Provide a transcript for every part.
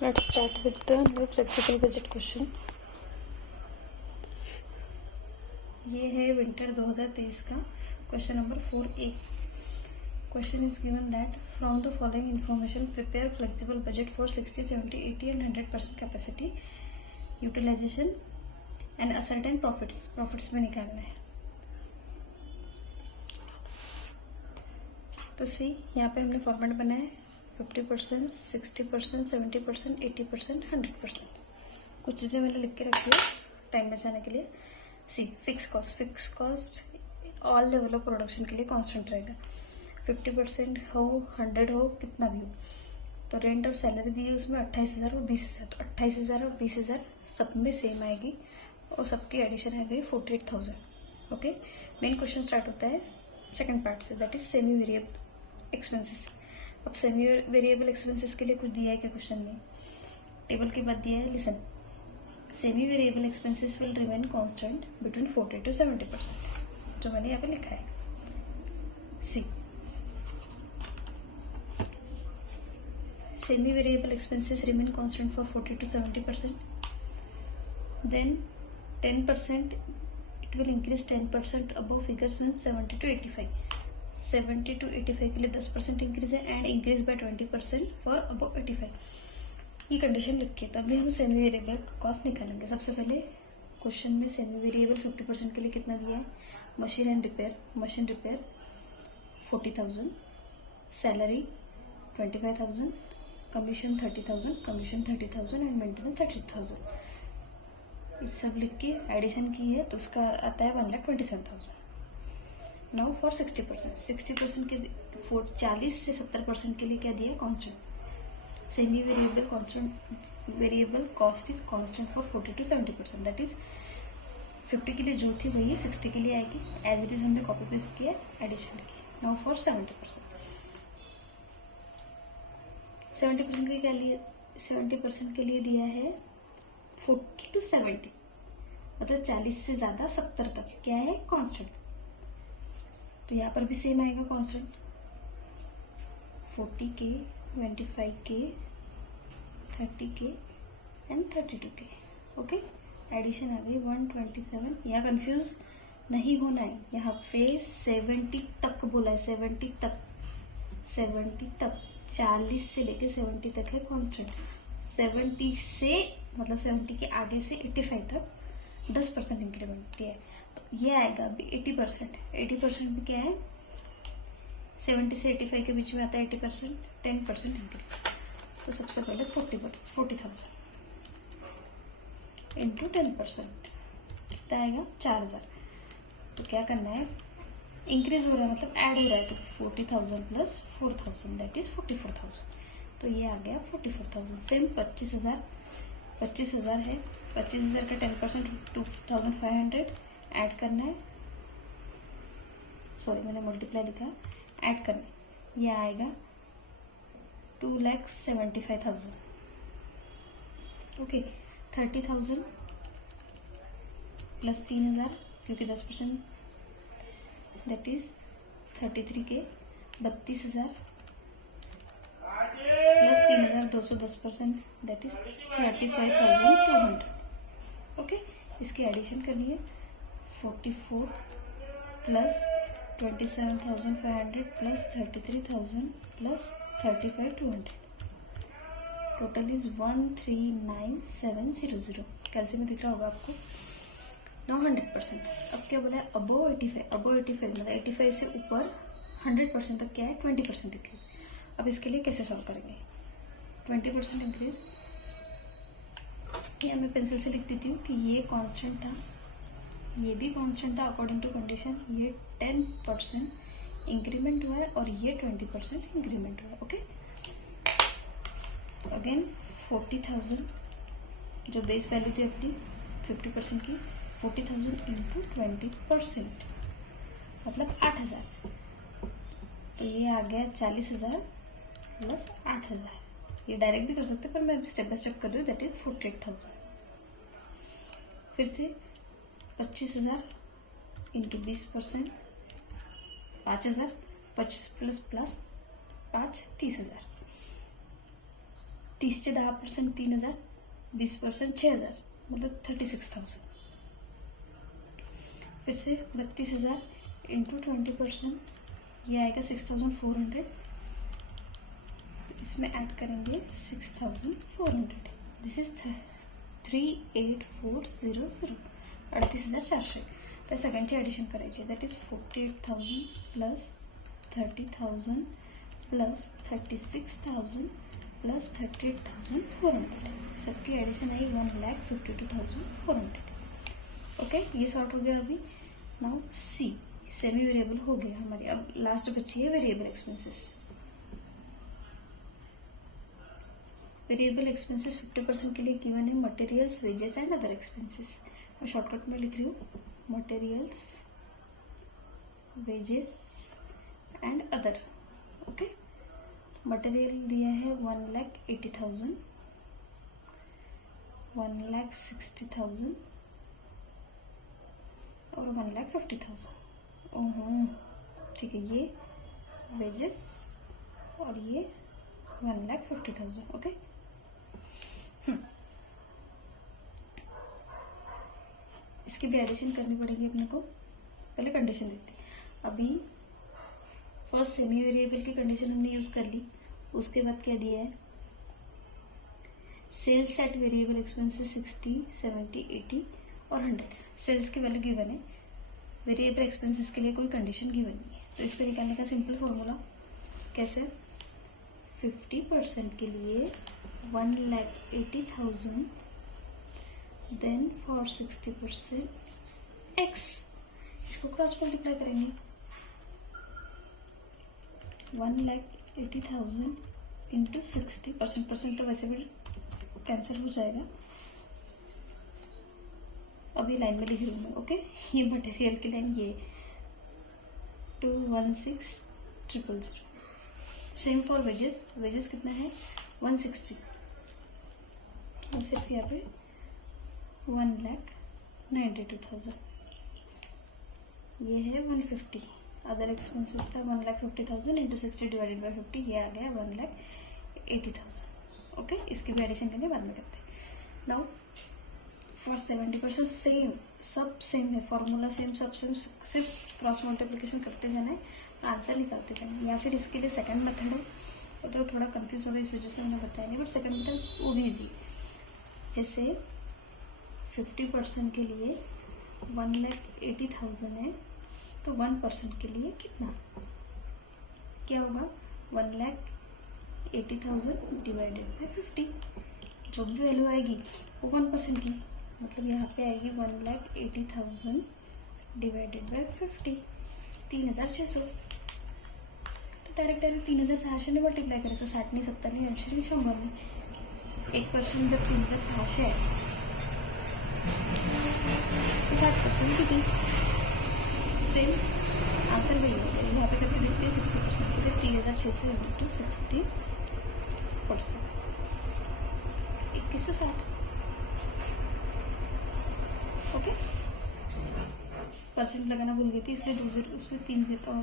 Let's start with the new flexible budget question. ये है winter 2023 का question number 4A. Question is given that from the following information prepare flexible budget for 60, 70, 80 and 100% capacity utilization and ascertain profits में निकालना है. तो सी यहाँ पे हमने फॉर्मेट बनाया है 50%, 60%, 70%, 80%, 100%. कुछ चीज़ें मैंने लिख के रखी है टाइम बचाने के लिए. See fix cost all level of production के लिए कांस्टेंट रहेगा. 50% हो, 100 हो, कितना भी हो. तो रेंट और सैलरी दी है उसमें 28,000 और 20,000. तो 28,000 और 20,000 सब में सेम आएगी और सबकी एडिशन आ गई 48,000. ओके. मेन क्वेश्चन स्टार्ट होता है सेकेंड पार्ट से, that is semi variable expenses. अब सेमी वेरिएबल एक्सपेंसेस के लिए कुछ दिया है क्या क्वेश्चन में? टेबल के बाद दिया है, listen. Semi variable expenses will remain constant between 40 to 70%, जो मैंने यहाँ पे लिखा है. See semi variable expenses remain constant for 40 to 70%. Then 10% it will increase 10% above figures means 70 to 85. 70 to 85 के लिए 10% इंक्रीज है and increase by 20% for above 85. ये कंडीशन लिख के तभी हम सेमी वेरिएबल कॉस्ट निकालेंगे. सबसे पहले क्वेश्चन में सेमी वेरिएबल 50% के लिए कितना दिया है? Machine repair 40,000, salary 25,000, commission 30,000 and maintenance 30,000. ये सब लिख के एडिशन की है तो उसका आता है 1,27,000. नाउ फॉर 60% के 40 से 70% के लिए क्या दिया? Constant. Semi variable cost is constant for 40 to 70%. That is 50 के लिए जो थी वही 60 के लिए आएगी. एज इट इज हमने कॉपी पेस्ट किया, एडिशन की. नाउ फॉर 70% के क्या लिए? 70% के लिए दिया है 40 to 70, मतलब 40 से ज़्यादा 70 तक क्या है? कांस्टेंट. तो यहाँ पर भी सेम आएगा constant. 40K, 25K, 30K and 32K. Okay. Addition आ गई 127. यहाँ कंफ्यूज नहीं होना है. यहाँ पे 70 तक बोला है, 70 तक 40 से लेके 70 तक है कांस्टेंट. 70 से मतलब 70 के आगे से 85 तक 10% इंक्रीमेंट दिया है. तो ये आएगा अभी 80%. 80% में क्या है? 70 से 85 के बीच में आता है 80%, 10% इंक्रीज. तो सबसे पहले 40,000 इंटू 10% कितना आएगा? 4,000. तो क्या करना है? इंक्रीज हो रहा है मतलब ऐड हो रहा है, तो 40,000 प्लस 4,000 दैट इज 44,000. तो ये आ गया 44,000. सेम 25,000 है. 25,000 का 10% 2,500 ऐड करना है. सॉरी मैंने मल्टीप्लाई लिखा, ऐड करना है. ये आएगा 2,75,000. ओके. 30,000 प्लस 3,000 क्योंकि 10% that is 33K. 32,000 plus 3,200 10% that is 35,200. Okay. इसकी एडिशन करनी है. 44 plus 27,500 plus 33,000 plus 35,200. Total is 139,700. कैलसी में दिख रहा होगा आपको. नाउ 100%. अब क्या बोला है? अबव 85 मतलब 85 से ऊपर 100% तक क्या है? 20% इंक्रीज. अब इसके लिए कैसे सॉल्व करेंगे? 20% इंक्रीज ये मैं पेंसिल से लिख देती हूँ कि ये कांस्टेंट था, ये भी कांस्टेंट था अकॉर्डिंग टू कंडीशन. ये 10% इंक्रीमेंट हुआ है और ये 20% इंक्रीमेंट हुआ है. ओके. अगेन 40,000 जो बेस वैल्यू थी अपनी 50% की, 40,000 इंटू 20% मतलब 8,000. तो ये आ गया 40,000 प्लस 8,000. ये डायरेक्ट भी कर सकते हैं पर मैं अभी स्टेप बाय स्टेप कर रही हूँ. That is 48,000. फिर से 25,000 इंटू 20% 5,000. 25 प्लस 5 30,000. 30चे 10% 3000, 20% 6000, मतलब 36,000. फिर से 32,000 इंटू 20%, ये आएगा 6,400. इसमें ऐड करेंगे 6,400. This is 38400, 38,400. तर सगळ्यांची ॲडिशन करायची. That is 48,000 plus 30,000 plus 36,000 plus 38,400. सबकी एडिशन आई 1,52,400. ओके, ये सॉर्ट हो गया. अभी नाउ सी, सेमी वेरिएबल हो गया हमारी. अब लास्ट बची है वेरिएबल एक्सपेंसेस. वेरिएबल एक्सपेंसेस 50% के लिए गिवन है materials, wages and other expenses. मैं शॉर्टकट में लिख रही हूँ materials, wages and other. Okay, material दिया है 1,80,000, 1,60,000 और 1,50,000. ठीक है, ये वेजेस और ये 1,50,000. ओके, इसकी भी एडिशन करनी पड़ेगी अपने को. पहले कंडीशन देखते हैं. अभी फर्स्ट सेमी वेरिएबल की कंडीशन हमने यूज कर ली. उसके बाद क्या दिया है, सेल्स एट वेरिएबल एक्सपेंसेस 60, 70, 80 और 100. सेल्स की वैल्यू गिवन है, वेरिएबल एक्सपेंसेस के लिए कोई कंडीशन गिवन नहीं है. तो इसको निकालने का सिंपल फॉर्मूला कैसे, 50% के लिए 1,80,000, देन फॉर 60% x. इसको क्रॉस मल्टीप्लाई करेंगे. 1,80,000 इंटू 60%. तो वैसे भी कैंसिल हो जाएगा. अभी लाइन में लिख रही हूँ मैं. ओके, ये मटेरियल की लाइन, ये 216,000. Same for wages. वेजेस कितना है 160 और सिर्फ यहाँ पे 1,92,000. ये है 150. अदर एक्सपेंसेस था 1,50,000 इंटू 60 डिवाइडेड बाई 50, ये आ गया 1,80,000. ओके, इसकी भी एडिशन करके बाद में करते हैं. नाउ फॉर 70% सेम, सब सेम है, फॉर्मूला सेम, सब सेम, सिर्फ क्रॉस मल्टीप्लिकेशन करते जाना है, आंसर निकालते जाना. या फिर इसके लिए सेकंड मेथड है, वो तो थोड़ा कंफ्यूज होगा, इस वजह से हमने बताया नहीं. बट सेकंड मेथड वो भी ईजी. जैसे 50% के लिए 1,80,000 है, तो 1% के लिए कितना, क्या होगा 1,80,000 डिवाइडेड बाई 50. जो भी वैल्यू आएगी वो 1% की, मतलब यहाँ पे आएगी 1,80,000 डिवाइडेड बाई 50, 3,600. तो डायरेक्ट 3,600 ने मल्टीप्लाई करायचं. 60 नाही, 70 नाही, 80 नाही, 100 नाही. 1% जर 3,600 आहे तो 60% किती, सेम आंसर वही होगा. यहाँ पे करके देखते हैं 60% के लिए 3,600 इंटू 60%, 2160. ओके, परसेंट लगाना भूल गई थी, इसलिए 2 0, उसमें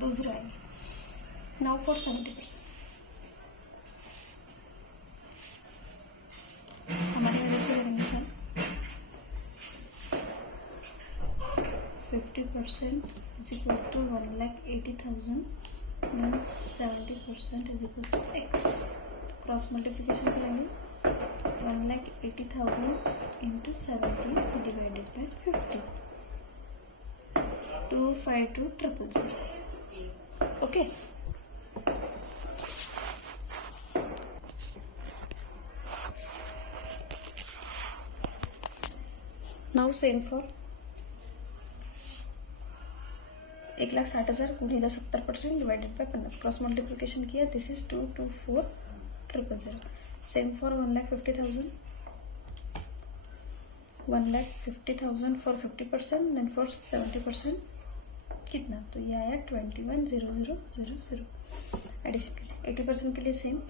2 0 आएंगे. Now for 70%. हमारी वजह से करेंगे sir. 50% is equals to 1,80,000 means 70% is equals to x. Cross multiplication करेंगे. 1,80,000 into 70 divided by 50, 252,000. Okay, now same for 1,60,000 गुणिले 70% डिवाइडेड बाय 50. क्रॉस मल्टीप्लिकेशन किया. This is 224,000. Same for 1,50,000, 1,50,000 for 50%, then for 70% कितना, तो ये आया 21,000. एडिशन के लिए 80% के लिए सेम.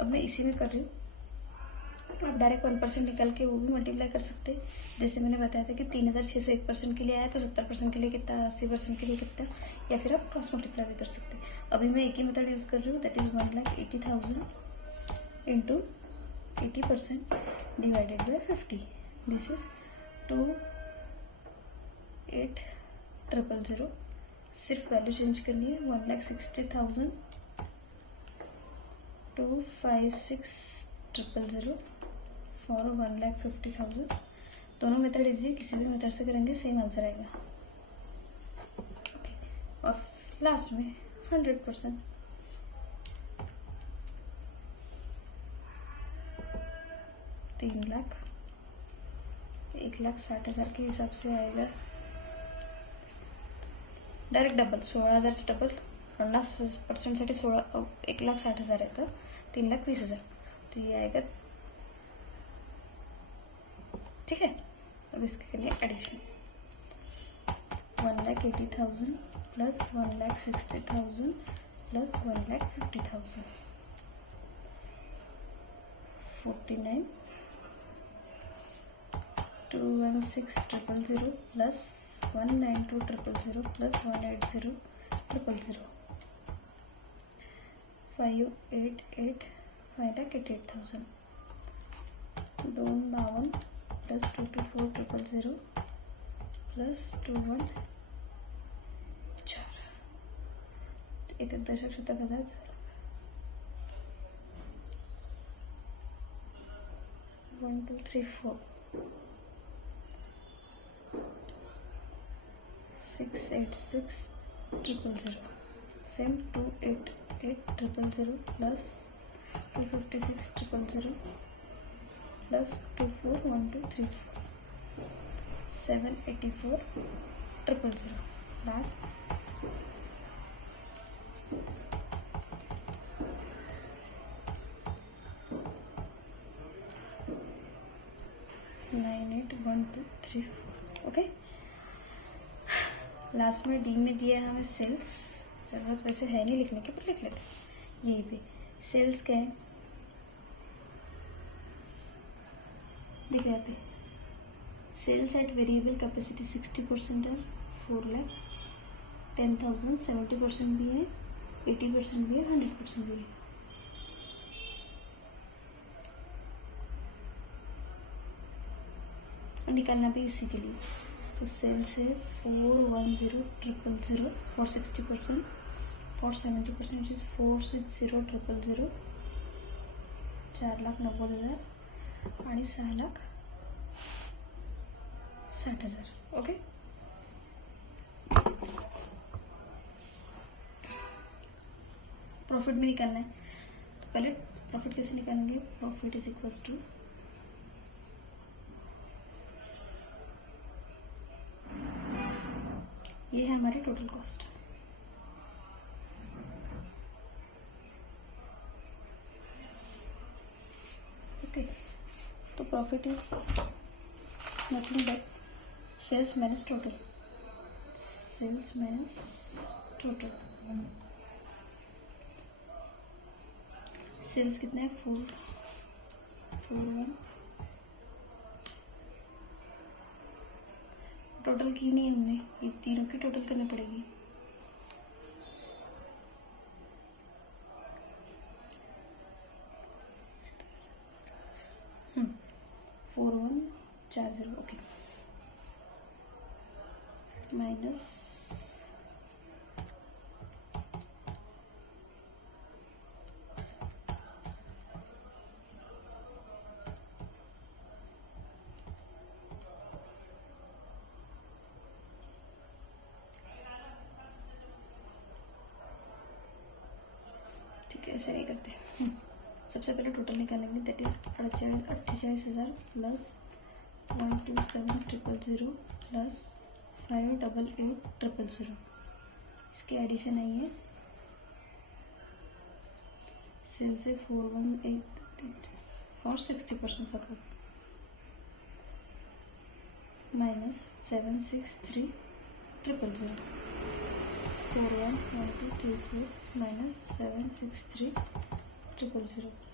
अब मैं इसी में कर रही हूँ. आप डायरेक्ट 1% निकाल के वो भी मल्टीप्लाई कर सकते हैं. जैसे मैंने बताया था कि 3,600 1% के लिए आया, तो 70% के लिए कितना, 80% के लिए कितना, या फिर आप क्रॉस मल्टीप्लाई भी कर सकते हैं. अभी मैं एक ही मेथड यूज़ कर रही हूँ, that is 1,80,000 into 80% divided by 50. This is 28,000. सिर्फ वैल्यू चेंज करनी है. 1,60,000 256,000 फॉर 1,50,000. दोनों मेथड इजी, किसी भी मेथड से करेंगे सेम आंसर आएगा. ओके, और लास्ट में 100%. तीन लाख 1,60,000 के हिसाब से आएगा. डायरेक्ट डबल 16,000 से डबल 50%साठी 1,60,000 आहे तर 3,20,000. तो ये आएगा. ठीक है. अब इसके लिए addition 1,80,000 plus 1,60,000 plus 1,50,000 49 216,000 plus 192,000 plus 180,000 588,000 252 plus 224,000 plus 214 एक दशक शतक 1,000 1 2 3 4 686,000 same 288,000 plus 256,000 plus 241234 784,000 plus 981234. Okay, last में डी में दिया है हमें सेल्स. जरूरत वैसे है नहीं लिखने की, पर लिख लेते हैं. यही पे सेल्स क्या है देखो यहाँ पे. सेल्स एट वेरिएबल कैपेसिटी 60% है 4,10,000. 70% भी है, 80% भी है, 100% भी है. और निकालना भी इसी के लिए. तो सेल्स है 410,000 फॉर 60%, फॉर 70% इज 460,000 4,90,000 आणि 6,60,000. ओके, प्रॉफिट भी निकालना है. तो पहले प्रॉफिट कैसे निकालेंगे. प्रॉफिट इज इक्वल्स टू ये है हमारी टोटल कॉस्ट. ओके, तो profit is nothing but sales minus total. Sales minus total. Sales कितना है 441. टोटल की नहीं हमने, ये तीनों की टोटल करनी पड़ेगी. हम्म 4140. ओके, माइनस ऐसे नहीं करते. सबसे पहले टोटल निकालेंगे. That is 48,000 plus 127,000 plus 588,000. इसके एडिशन आई है. सेल से 418 और 60% सपोज माइनस 763,000 411234 minus 763,000